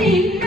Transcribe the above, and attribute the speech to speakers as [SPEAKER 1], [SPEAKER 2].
[SPEAKER 1] You.